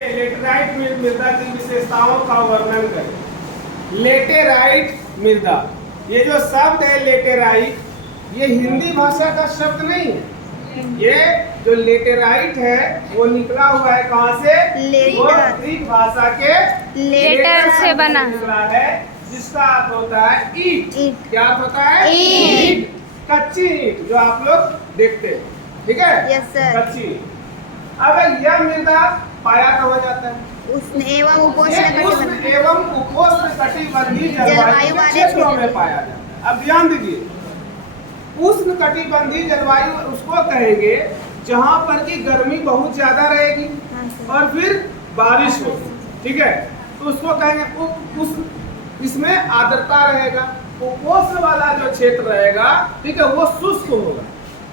Laterite मृदा की विशेषताओं का वर्णन करें। लेटेराइट मृदा, ये जो शब्द है लेटेराइट, ये हिंदी भाषा का शब्द नहीं है। ये जो लेटेराइट है वो निकला हुआ है कहाँ से? वो ग्रीक भाषा के लेटर से बना निकला है, जिसका अर्थ होता है ईंट। क्या अर्थ होता है? ईंट। कच्ची ईंट जो आप लोग देखते हैं, ठीक है? Yes sir. कच्ची। अब यह मृदा पाया कहाँ जाता है? उष्ण एवं उपोष्ण कटिबंधीय जलवायु के क्षेत्रों में पाया जाता है। अब ध्यान दीजिए, उष्ण कटिबंधीय जलवायु उसको कहेंगे जहाँ पर की गर्मी बहुत ज्यादा रहेगी और फिर बारिश होगी, ठीक है? तो उसको कहेंगे उष्ण, इसमें आर्द्रता रहेगा। उपोष्ण वाला जो क्षेत्र रहेगा, ठीक है, वो शुष्क होगा,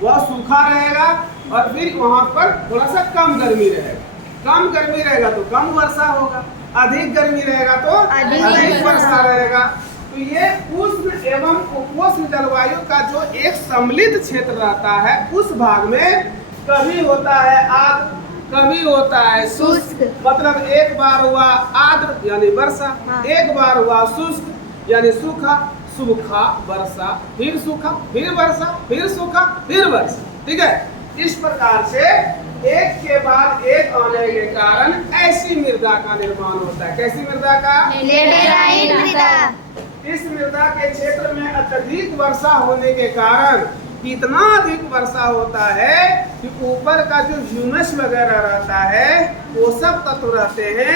वह सूखा रहेगा और फिर वहाँ पर थोड़ा सा कम गर्मी रहेगा। कम गर्मी रहेगा तो कम वर्षा होगा, अधिक गर्मी रहेगा तो अधिक वर्षा रहेगा। तो ये उष्ण एवं उपोष्ण जलवायु का जो एक सम्मिलित क्षेत्र रहता है, उस भाग में कभी होता है आर्द्र, कभी होता है शुष्क। मतलब एक बार हुआ आर्द्र यानी वर्षा, एक बार हुआ शुष्क यानी सूखा, सूखा वर्षा, फिर सूखा, फिर वर्षा, फिर सूखा, फिर वर्षा, ठीक है? इस प्रकार से एक के बाद एक आने के कारण ऐसी मृदा का निर्माण होता है। कैसी मृदा का? लेटेराइट मृदा। इस मृदा के क्षेत्र में अत्यधिक वर्षा होने के कारण इतना अधिक वर्षा होता है कि ऊपर का जो ह्यूमस वगैरह रहता है, पोषक तत्व रहते हैं,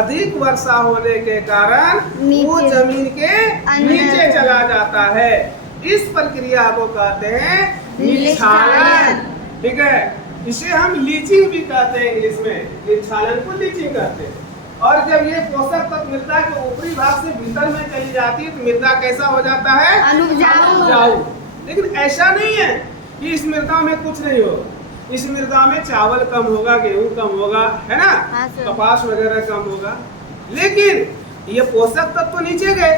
अधिक वर्षा होने के कारण वो जमीन के नीचे चला जाता है। इस प्रक्रिया को कहते हैं निक्षालन, ठीक है? इसे हम लीचिंग भी कहते हैं इंग्लिश में। निक्षालन को लीचिंग कहते हैं। और जब ये पोषक तत्व मृदा के ऊपरी भाग से भीतर में चली जाती है तो मृदा कैसा हो जाता है? अनुपजाऊ। लेकिन ऐसा नहीं है कि इस मृदा में कुछ नहीं होगा। इस मृदा में चावल कम होगा, गेहूं कम होगा, है ना? कपास वगैरह कम होगा, लेकिन ये पोषक तत्व तो नीचे गए।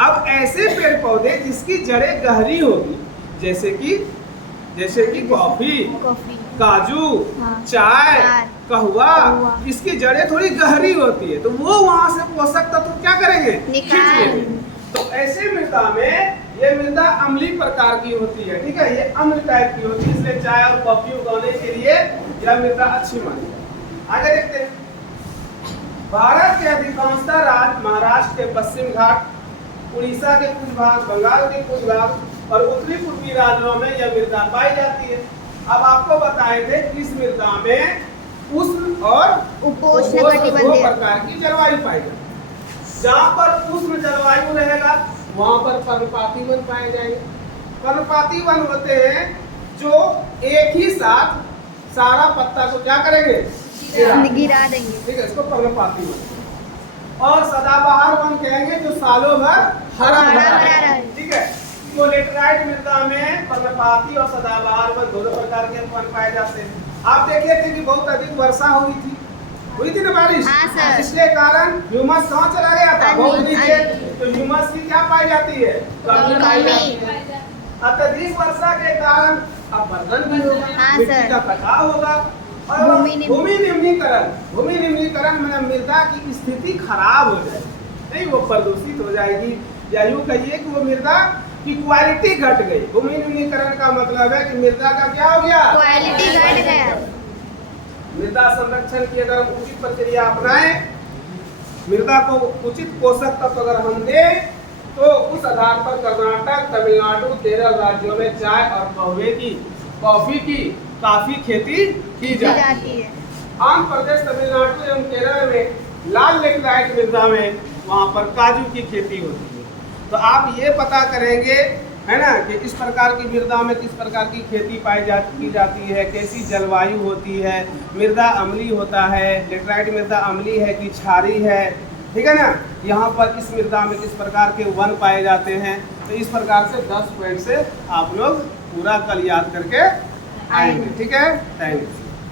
अब ऐसे पेड़ पौधे जिसकी जड़ें गहरी होगी, जैसे कि कॉफी, काजू, चाय, कहवा, इसकी जड़ें थोड़ी गहरी होती है, तो वो वहां से पोषक तत्व क्या करेंगे? खींच लेंगे। तो ऐसे मृदा में ये मृदा अम्लीय प्रकार की होती है, ठीक है? ये अम्ल टाइप की होती है, इसलिए चाय और कॉफी उगाने के लिए यह मृदा अच्छी मानी जाती है। आगे देखते हैं। भारत के अधिकांशतः राज्य, महाराष्ट्र के पश्चिम घाट, उड़ीसा के कुछ भाग, बंगाल के कुछ भाग और उत्तरी पूर्वी राज्यों में यह मृदा पाई जाती है। अब आपको बताए थे कि इस मृदा में उष्ण और उपोष्ण प्रकार की जलवायु पाई जाती है। जहाँ पर उष्ण जलवायु रहेगा वहाँ पर पर्णपाती वन पाए जाएंगे। पर्णपाती वन होते हैं जो एक ही साथ सारा पत्ता को क्या करेंगे? गिरा देंगे, ठीक है? इसको पर्णपाती वन। और सदाबहार वन कहेंगे जो सालों भर हरा भरा, ठीक है? तो लेटेराइट मृदा में पर्णपाती और सदाबहार वन दोनों प्रकार के वन पाए जाते हैं। आप देखे थे कि बहुत अधिक वर्षा हुई थी ना बारिश, इसके कारण ह्यूमस कहाँ चला गया था? बहुत नीचे। तो ह्यूमस की क्या पाई जाती है? कमी पाई जाती है। अत्यधिक वर्षा के कारण अपरदन भी होगा, मिट्टी का कटाव होगा और भूमि निम्नीकरण मतलब मृदा की स्थिति खराब हो जाएगी, नहीं वो प्रदूषित हो जाएगी, या यूँ कहिए कि वो मृदा की क्वालिटी घट गई। भूमि निम्नीकरण का मतलब है कि मृदा का क्या हो गया? क्वालिटी घट गया। मृदा संरक्षण की अगर हम उचित प्रक्रिया अपनाएं, मृदा को उचित पोषक तत्व अगर हम दें, तो उस आधार पर कर्नाटक, तमिलनाडु, केरल राज्यों में चाय और कॉफी की काफी खेती की जाती है। आंध्र प्रदेश, तमिलनाडु एवं केरल में लाल लेटेराइट मृदा में वहाँ पर काजू की खेती होती है। तो आप ये पता करेंगे, है ना, कि इस प्रकार की मृदा में किस प्रकार की खेती की जाती है, कैसी जलवायु होती है, मृदा अम्लीय होता है, लेटेराइट मृदा अम्लीय है कि क्षारीय है, ठीक है ना? यहाँ पर इस मृदा में किस प्रकार के वन पाए जाते हैं। तो इस प्रकार से 10 पॉइंट से आप लोग पूरा कल याद करके आएंगे, ठीक है? Thank you.